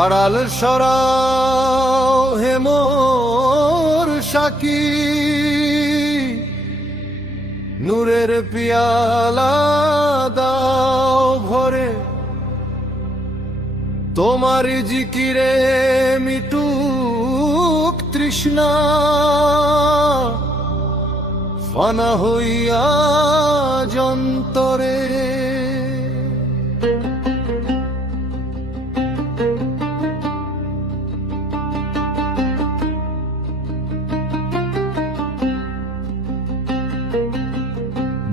আড়াল সরাও হে মোর সাকি, নূরের পিয়ালা দাও ভরে, তোমার জিকিরে মিটুক তৃষ্ণা, ফানা হইয়া যন্তরে।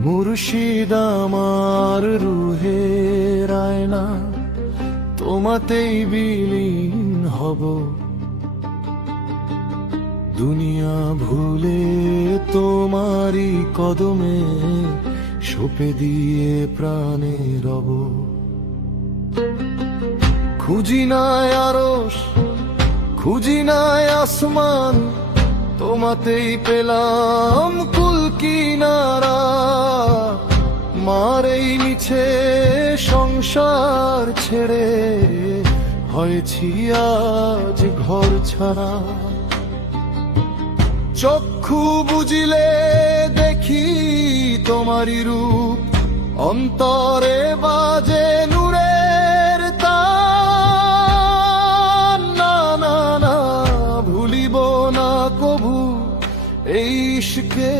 মুর্শিদ আমার রুহের আয়না, তোমাতেই বিলীন হব, দুনিয়া ভুলে তোমারি কদমে সঁপে দিয়ে প্রাণে রব। খুঁজি নাই আরশ, খুঁজি নাই আসমান, তোমাতেই পেলাম কুল কিনারা। মারেই মিছে সংসার ছেড়ে হয়েছি আজ ঘর ছাড়া। চক্ষু বুঝিলে দেখি তোমারি রূপ, অন্তরে বাজে নূরের তান। না না না ভুলিব না কভু এই ইশকে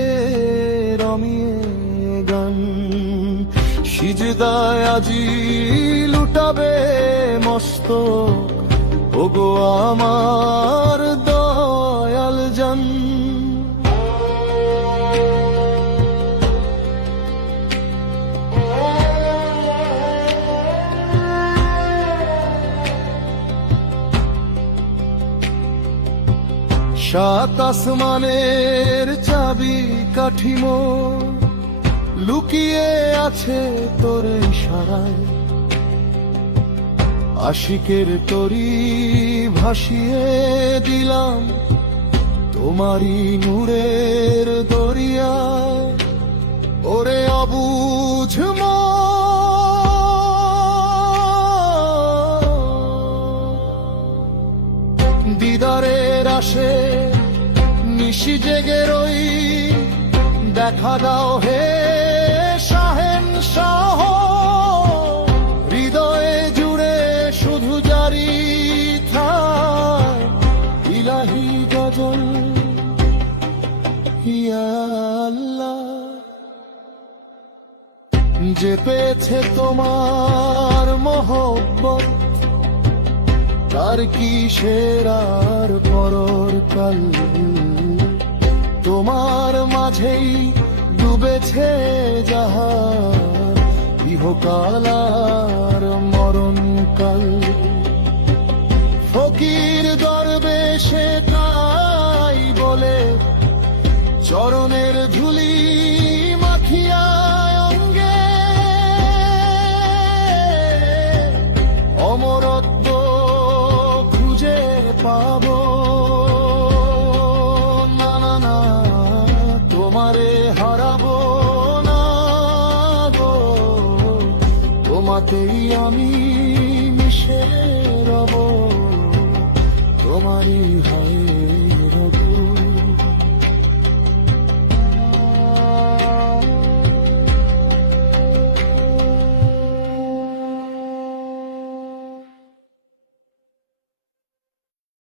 রমিয়ে গান। সিজদায় আজি লুটাবে মস্তক, ওগো আমার দয়াল জান। সাত আসমানের চাবি কাঠিমো লুকিয়ে আছে তোর ইশারায়। আশিকের তরি ভাসিয়ে দিলাম তোমারি নূরের দরিয়া। ওরে অবুঝ দিদারের আসে নিশি জেগে রই, দেখা দাও হে শাহেনশাহ। হৃদয়ে জুড়ে শুধু জারি থাক ইলাহি গজল, ইয়া আল্লাহ। যে পেয়েছে তোমার মহব্বত, তার কিসের আর পরর কাল। তোমার মাঝেই ডুবেছে জাহান, ইহকাল আর মরণকাল। ফকির দরবেশে তাই বলে চরণের ধুলি মাখিয়া অঙ্গে, অমরত্ব খুঁজে পাবো না। না না তোমারে হারাবো না গো, তোমাতেই আমি মিশে রব, তোমারই হয়